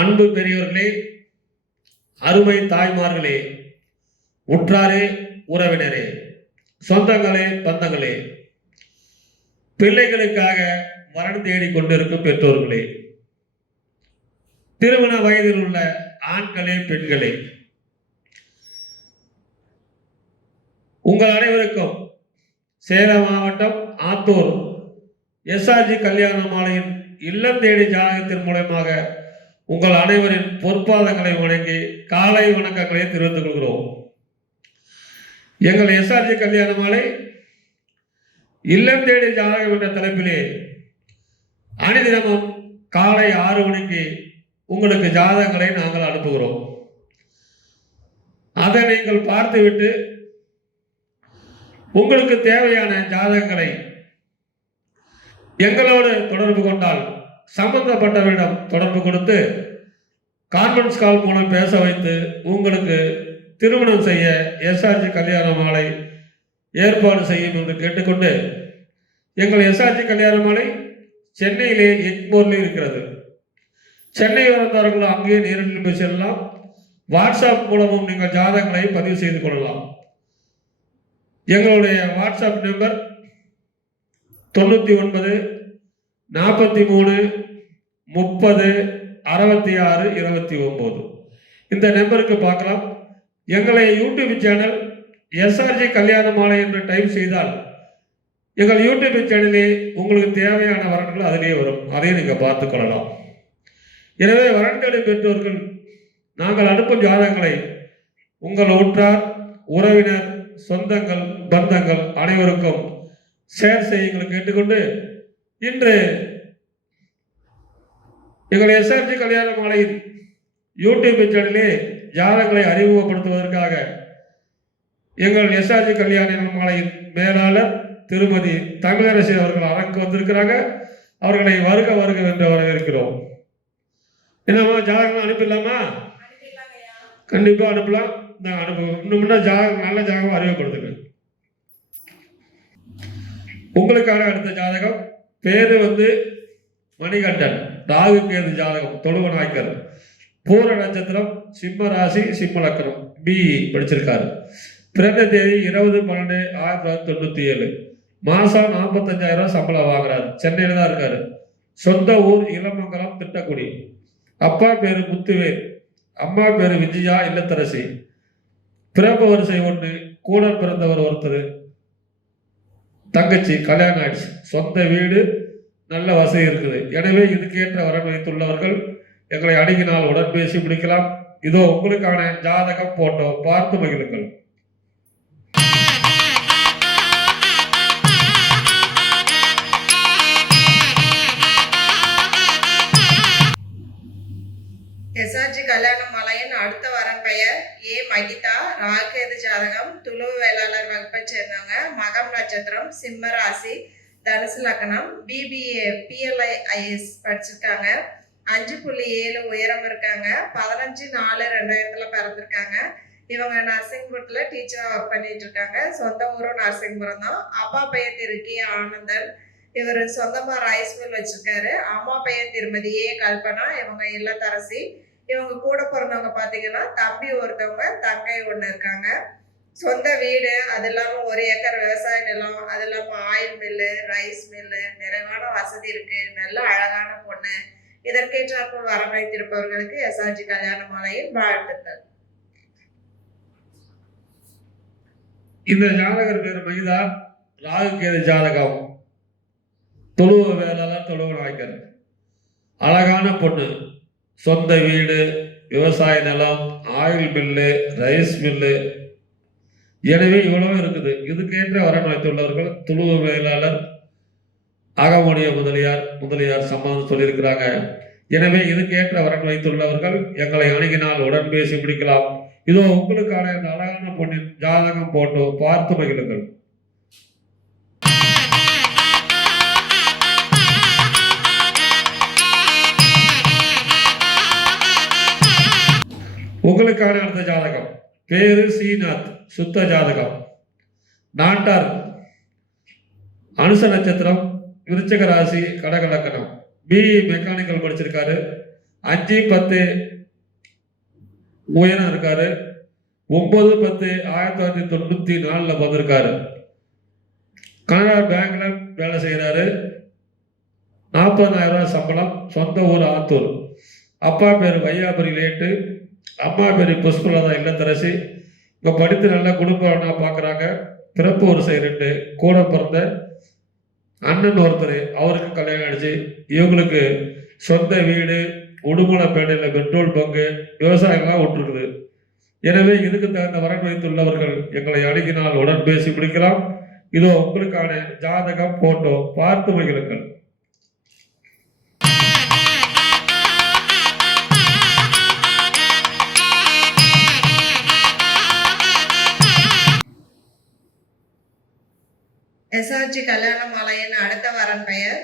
அன்பு பெரியோர்களே, அருமை தாய்மார்களே, உற்றாரே, உறவினரே, சொந்தங்களே, பந்தங்களே, பிள்ளைகளுக்காக வரன் தேடிக் கொண்டிருக்கும் பெற்றோர்களே, திருமண வயதில் உள்ள ஆண்களே, பெண்களே, உங்கள் அனைவருக்கும் சேலம் மாவட்டம் ஆத்தூர் எஸ்ஆர்ஜி கல்யாண மாலையின் இல்லம் தேடி ஜாதகத்தின் மூலமாக உங்கள் அனைவரின் பொற்பாதங்களை வணங்கி காலை வணக்கங்களை தெரிவித்துக் கொள்கிறோம். எங்கள் எஸ்ஆர்ஜி கல்யாண மாலை இல்லம் தேடி ஜாதகம் என்ற தலைப்பிலே அனுதினமும் காலை 6 மணிக்கு உங்களுக்கு ஜாதகங்களை நாங்கள் அனுப்புகிறோம். அதை நீங்கள் பார்த்துவிட்டு உங்களுக்கு தேவையான ஜாதகங்களை எங்களோடு தொடர்பு கொண்டால் சம்பந்தப்பட்டவரிடம் தொடர்பு கொடுத்து கான்ஃபரன்ஸ் கால் மூலம் பேச வைத்து உங்களுக்கு திருமணம் செய்ய எஸ்ஆர்ஜி கல்யாண மாலை ஏற்பாடு செய்யும் என்று கேட்டுக்கொண்டு, எங்கள் எஸ்ஆர்ஜி கல்யாண மாலை சென்னையிலே எக்மோரில் இருக்கிறது. சென்னை வந்தவர்கள் அங்கேயே நேரில் போய் செல்லலாம். வாட்ஸ்அப் மூலமும் நீங்கள் ஜாதகங்களை பதிவு செய்து கொள்ளலாம். எங்களுடைய வாட்ஸ்அப் நம்பர் 99 43 30 66 29. இந்த நம்பருக்கு பார்க்கலாம். எங்களை யூடியூப் சேனல் எஸ்ஆர்ஜி கல்யாண மாலை என்று டைப் செய்தால் எங்கள் யூடியூப் சேனலே உங்களுக்கு தேவையான வரன்கள் அதிலே வரும். அதையும் நீங்கள் பார்த்து கொள்ளலாம். எனவே வரன்களை பெற்றோர்கள் நாங்கள் அனுப்பும் ஜாதகங்களை உங்கள் உற்றார், உறவினர், சொந்தங்கள், பந்தங்கள் அனைவருக்கும் ஷேர் செய்யுங்கள் கேட்டுக்கொண்டு, இன்று எங்கள் எஸ்ஆர்ஜி கல்யாண மாலையின் யூடியூப் சேனலிலே ஜாதகங்களை அறிமுகப்படுத்துவதற்காக எங்கள் எஸ்ஆர்ஜி கல்யாண மாலையின் மேலாளர் திருமதி தமிழரசி அவர்கள் அரங்கு வந்திருக்கிறாங்க. அவர்களை வருக வருக என்று வரவேற்கிறோம். என்னம்மா, ஜாதகம் அனுப்பிடலாமா? கண்டிப்பா அனுப்பலாம். நான் அனுப்புவோம். இன்னும் முன்னா ஜாதகம் நல்ல ஜாதகம் அறிமுகப்படுத்துங்க. உங்களுக்கான அடுத்த ஜாதகம் பேரு மணிகண்டன். ராகு கேது ஜாதகம், தொழுவ நாய்க்கர், பூர நட்சத்திரம், சிம்ம ராசி, சிம்ம லக்கணம், பிஇ படிச்சிருக்காரு. பிறந்த தேதி 20/12/1997. மாசம் 45,000 சம்பளம் வாங்குறாரு. சென்னையில தான் இருக்காரு. சொந்த ஊர் இளமங்கலம், திட்டக்குடி. அப்பா பேரு முத்துவேல், அம்மா பேரு விஜயா இல்லத்தரசி. பிறப்பு வரிசை 1, கூட பிறந்தவர் ஒருத்தர், தங்கச்சி, கல்யாணம் ஆயிடுச்சு. சொந்த வீடு, நல்ல வசதி இருக்குது. எனவே இதுக்கேற்ற வரன் வைத்துள்ளவர்கள் எங்களை அணுகினால் உடன் பேசி முடிக்கலாம். இதோ உங்களுக்கான ஜாதகம் போட்டோ பார்த்து மகிழுங்கள். எஸ்ஆர்ஜி கல்யாண மாலையின் அடுத்த வரன் பெயர் ஏ மகிதா. ராகுகேது ஜாதகம், துளுவு வேளாளர் வகுப்பை சேர்ந்தவங்க, மகம் நட்சத்திரம், சிம்ம ராசி, தனுசு லக்னம், பிபிஏ பிஎல்ஐ ஐஎஸ் படிச்சிருக்காங்க. 5.7 உயரம் இருக்காங்க. 15/4/2000 பிறந்திருக்காங்க. இவங்க நர்சிங்புரத்தில் டீச்சராக ஒர்க் பண்ணிட்டு இருக்காங்க. சொந்த ஊரும் நர்சிங்புரம் தான். அப்பா பெயர் திரு கே ஆனந்தன். இவர் சொந்தமாக ரைஸ் மில் வச்சிருக்காரு. அம்மா பெயர் திருமதி ஏ கல்பனா. இவங்க இல்லத்தரசி. இவங்க கூட பிறந்தவங்க பார்த்தீங்கன்னா தம்பி ஒருத்தவங்க, தங்கை 1 இருக்காங்க. சொந்த வீடு, அது இல்லாமல் 1 ஏக்கர் விவசாய நிலம், அது இல்லாமல் ஆயில் மில்லு, ரைஸ் மில்லு, நிறைவான வசதி இருக்கு. நல்ல அழகான பொண்ணு. இதற்கேற்றாற்போல் வரமைத்திருப்பவர்களுக்கு எஸ்ஆர்ஜி கல்யாண மாலையின் வாழ்த்துக்கள். இந்த ஜாதகர் பேர் மகிதா. ராகு கேது ஜாதகம், தொழுவ வேளாளர், தொழுவ நாய்க்கர். அழகான பொண்ணு. சொந்த வீடு, விவசாய நிலம், ஆயில் மில்லு, ரைஸ் மில்லு. எனவே இவ்வளவு இருக்குது. இதுக்கேற்ற வரன் வைத்துள்ளவர்கள் துளுவ வேளாளர், அகமுடைய முதலியார் சம்மதம் சொல்லியிருக்கிறாங்க. எனவே இதுக்கேற்ற வரன் வைத்துள்ளவர்கள் எங்களை அணுகினால் உடன் பேசி முடிக்கலாம். இதோ உங்களுக்கான இந்த அழகான பொண்ணின் ஜாதகம் போட்டோ பார்த்து மகிழுங்கள். உங்களுக்கான அடுத்த ஜாதகம் பேரு ஸ்ரீநாத். சுத்த ஜாதகம், நாட்டார், அனுச நட்சத்திரம், விருச்சக ராசி, கடக லக்கணம், பிஇ மெக்கானிக்கல் படிச்சிருக்காரு. 5-10 உயரம் இருக்காரு. 9-10-1994 வந்திருக்காரு. கனரா பேங்க்ல வேலை செய்கிறாரு. 40,000 ரூபாய் சம்பளம். சொந்த ஊர் ஆத்தூர். அப்பா பேர் வையாபுரி லேட்டு, அம்மா பேர் புஷ்பலதா இல்லத்தரசி. இப்போ படித்து நல்ல குடும்பம்னா பார்க்குறாங்க. பிறப்பு வரிசை 2, கூட பிறந்த அண்ணன் ஒருத்தர், அவருக்கு கல்யாணம் ஆயிடுச்சு. இவங்களுக்கு சொந்த வீடு, உடுமலைப்பேட்டையில் பெட்ரோல் பங்கு, விவசாயம்லாம் விட்டுருக்குது. எனவே இதுக்கு தகுந்த வரன் வைத்துள்ளவர்கள் எங்களை அணுகினால் உடன் பேசி முடிக்கலாம். இதோ உங்களுக்கான ஜாதகம், போட்டோ பார்த்து மகிழுங்கள். எஸ்ஆர்ஜி கல்யாண மாலையின் அடுத்த வரன் பெயர்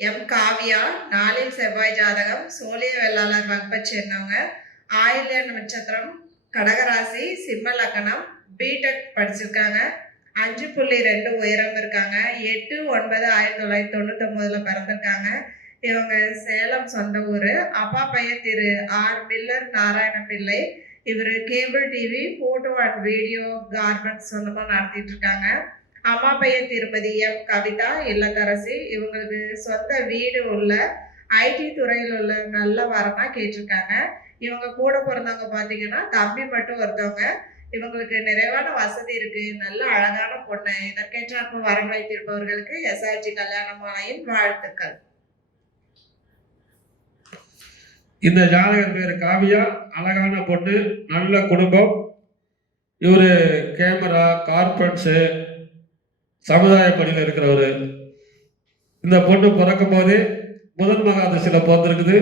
எம் காவியா. 4 செவ்வாய் ஜாதகம், சோழிய வெள்ளாளர் வகுப்பை சேர்ந்தவங்க. ஆயில்ய நட்சத்திரம், கடகராசி, சிம்ம லக்னம், பிடெக் படிச்சிருக்காங்க. 5.2 உயரம் இருக்காங்க. 8/9/1999 பிறந்திருக்காங்க. இவங்க சேலம் சொந்த ஊர். அப்பா பெயர் திரு ஆர். மில்லர் நாராயண பிள்ளை. இவர் cable TV, photo and video garments சொந்தமாக நடத்திட்டு இருக்காங்க. அம்மா பெயர் திருமதி எம் கவிதா இல்லத்தரசி. இவங்களுக்கு சொந்த வீடு உள்ள ஐடி துறையில் உள்ள நல்ல வரனா கேட்டிருக்காங்க. இவங்க கூட பிறந்தவங்க பார்த்தீங்கன்னா தம்பி மட்டும் ஒருத்தவங்க. இவங்களுக்கு நிறைவான வசதி இருக்கு. நல்ல அழகான பொண்ணு. இதற்கேற்றாற்போல் வரன் வைத்திருப்பவர்களுக்கு எஸ்ஆர்ஜி கல்யாண மாலையின் வாழ்த்துக்கள். இந்த ஜாதகர் பேர் காவியா. அழகான பொண்ணு, நல்ல குடும்பம். இவர் கேமரா, கார்பென்ட்ஸு, சமுதாய பணியில் இருக்கிறவர். இந்த பொண்ணு பிறக்கும் போதே புதன் மகாதசையில் பிறந்திருக்குது.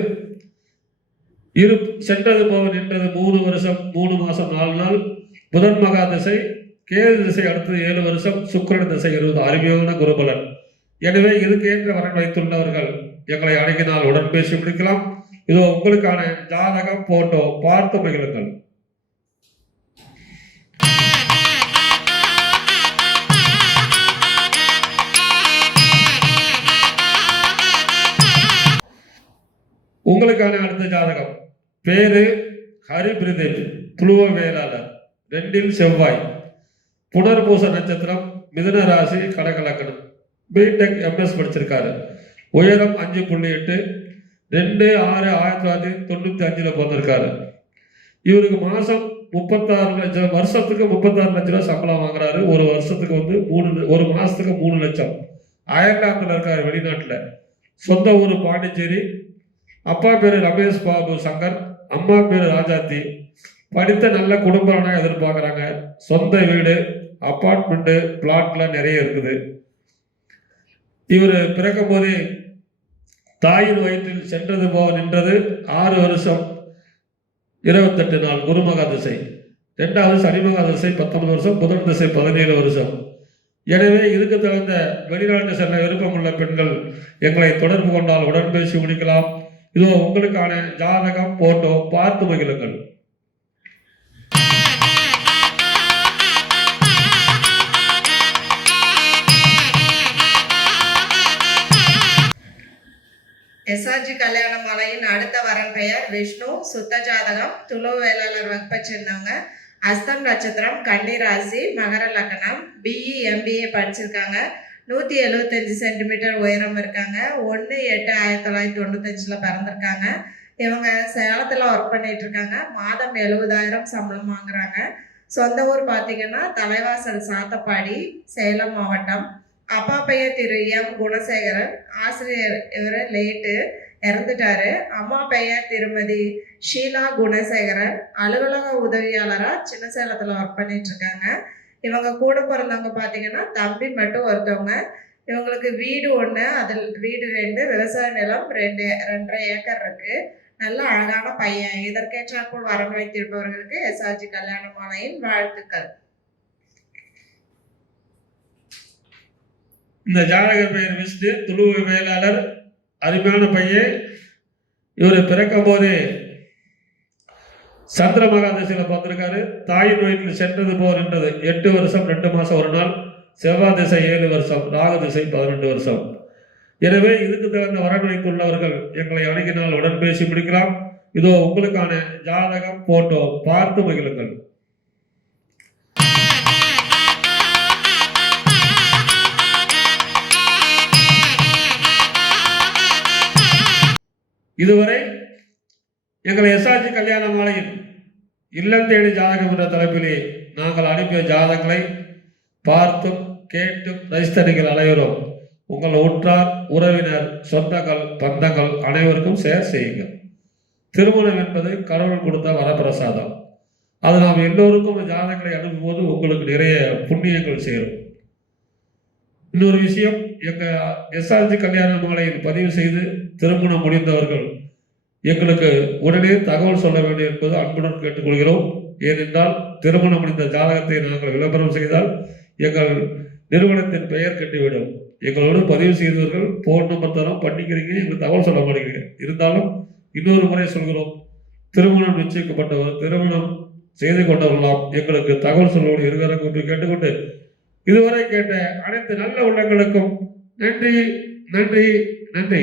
சென்றது போக நின்றது 3 வருஷம் 3 மாதம் 4 நாள். புதன் மகாதசை, கேது திசை அடுத்தது 7 வருஷம், சுக்கிரன் திசை 20. அருமையான குருபலன். எனவே இதுக்கு ஏற்ற வரன் வைத்துள்ளவர்கள் எங்களை அணுகினால் உடன் பேசி முடிக்கலாம். இதோ உங்களுக்கான ஜாதகம், போட்டோ பார்த்து மகிழுங்கள். உங்களுக்கான அடுத்த ஜாதகம். பேரு ஹரிபிரதேவ், துளுவ வேளாளர், 2 செவ்வாய், புனர்பூச நட்சத்திரம், மிதுன ராசி, கடக லக்னம், பிடெக் எம்எஸ் படிச்சிருக்காரு. உயரம் 5.8, 2/6/1995 பிறந்திருக்காரு. இவருக்கு மாதம் 36 லட்சம், வருஷத்துக்கு 36 லட்ச ரூபா சம்பளம் வாங்குறாரு. ஒரு வருஷத்துக்கு வந்து 1 மாதத்துக்கு 3 லட்சம். அயர்லாந்தில் இருக்காரு, வெளிநாட்டில். சொந்த ஊர் பாண்டிச்சேரி. அப்பா பேர் ரமேஷ் பாபு சங்கர், அம்மா பேர் ராஜாத்தி. படித்த நல்ல குடும்பம்னா எதிர்பார்க்குறாங்க. சொந்த வீடு, அப்பார்ட்மெண்ட்டு, பிளாட்லாம் நிறைய இருக்குது. இவர் பிறக்கும் போதே தாயின் வயிற்றில் சென்றது போக நின்றது 6 வருஷம் 28 நாள் குருமகா திசை. 2வது சனிமகா திசை 19 வருஷம், புதன் திசை 17 வருஷம். எனவே இதுக்கு தகுந்த வெளிநாட்டு செல்ல விருப்பமுள்ள பெண்கள் எங்களை தொடர்பு கொண்டால் உடன் பேசி முடிக்கலாம். இதோ உங்களுக்கான ஜாதகம், போட்டோ பார்த்து மகிழுங்கள். எஸ்ஆர்ஜி கல்யாண மாலையின் அடுத்த வரன் பெயர் விஷ்ணு. சுத்த ஜாதகம், துளு வேளாளர் வகுப்பை சேர்ந்தவங்க. அஸ்தம் நட்சத்திரம், கன்னி ராசி, மகர லக்னம். பிஇ எம்பிஏ படிச்சிருக்காங்க. 175 சென்டிமீட்டர் உயரம் இருக்காங்க. 1/8/1995 பிறந்திருக்காங்க. இவங்க சேலத்தில் ஒர்க் பண்ணிட்டு இருக்காங்க. மாதம் 70,000 சம்பளம் வாங்குறாங்க. சொந்த ஊர் பார்த்தீங்கன்னா தலைவாசல் சாத்தப்பாடி, சேலம் மாவட்டம். அப்பா பெயர் திரு எம் குணசேகரன், ஆசிரியர். இவர் லேட்டு இறந்துட்டாரு. அம்மா பெயர் திருமதி ஷீலா குணசேகரன், அலுவலக உதவியாளராக சின்ன சேலத்தில் ஒர்க் பண்ணிட்டு இருக்காங்க. இவங்க கூட பிறந்தவங்க பார்த்தீங்கன்னா தம்பி மட்டும் ஒருத்தவங்க. இவங்களுக்கு வீடு 1, அதில் வீடு 2, விவசாய நிலம் 2.5 ஏக்கர் இருக்கு. நல்ல அழகான பையன். இதற்கேற்றாற்போல் வரன் வைத்திருப்பவர்களுக்கு எஸ்ஆர்ஜி கல்யாண மாலையின் வாழ்த்துக்கள். இந்த ஜாதகர் பெயர் விஷ்ணு, துளுவ வேளாளர், அருமையான பையன். இவர் பிறக்கும் போதே சந்திர மகாதசையில் பிறந்திருக்காரு. தாயின் வயிற்றில் சென்றது போர் என்றது 8 வருஷம் 2 மாதம் 1 நாள். செவ்வாய் திசை 7 வருஷம், ராகு திசை 18 வருஷம். எனவே இதுக்கு தகுந்த வரன் வைத்துள்ளவர்கள் எங்களை அணுகினால் உடன் பேசி முடிக்கலாம். இதோ உங்களுக்கான ஜாதகம் போட்டோ பார்த்து மகிழுங்கள். இதுவரை எங்களை எஸ்ஆர்ஜி கல்யாண மாலையில் இல்லம் தேடி ஜாதகம் என்ற தலைப்பிலே நாங்கள் அனுப்பிய ஜாதகங்களை பார்த்தும் கேட்டும் ரசித்த நீங்கள் அனைவரும் உங்கள் உற்றார் உறவினர் சொந்தங்கள் பந்தங்கள் அனைவருக்கும் ஷேர் செய்யுங்கள். திருமணம் என்பது கடவுள் கொடுத்த வரப்பிரசாதம். அது நாம் எல்லோருக்கும் ஜாதகங்களை அனுப்பும்போது உங்களுக்கு நிறைய புண்ணியங்கள் சேரும். இன்னொரு விஷயம், எங்கள் எஸ்ஆர்ஜி கல்யாண மாலையில் பதிவு செய்து திருமணம் முடிந்தவர்கள் எங்களுக்கு உடனே தகவல் சொல்ல வேண்டும் என்பது அன்புடன் கேட்டுக்கொள்கிறோம். ஏனென்றால் திருமணம் முடிந்த ஜாதகத்தை நாங்கள் விளம்பரம் செய்தால் எங்கள் நிறுவனத்தின் பெயர் கட்டிவிடும். எங்களோடு பதிவு செய்தவர்கள் ஃபோன் நம்பர் தரோம், பண்ணிக்கிறீங்க, எங்களுக்கு தகவல் சொல்ல மாட்டேங்கிறீங்க. இருந்தாலும் இன்னொரு முறை சொல்கிறோம், திருமணம் நிச்சயிக்கப்பட்டவர் திருமணம் செய்து கொண்டவர்களாம் எங்களுக்கு தகவல் சொல்ல இருக்கிறாங்க என்று கேட்டுக்கொண்டு இதுவரை கேட்ட அனைத்து நல்ல உள்ளங்களுக்கும் நன்றி நன்றி நன்றி.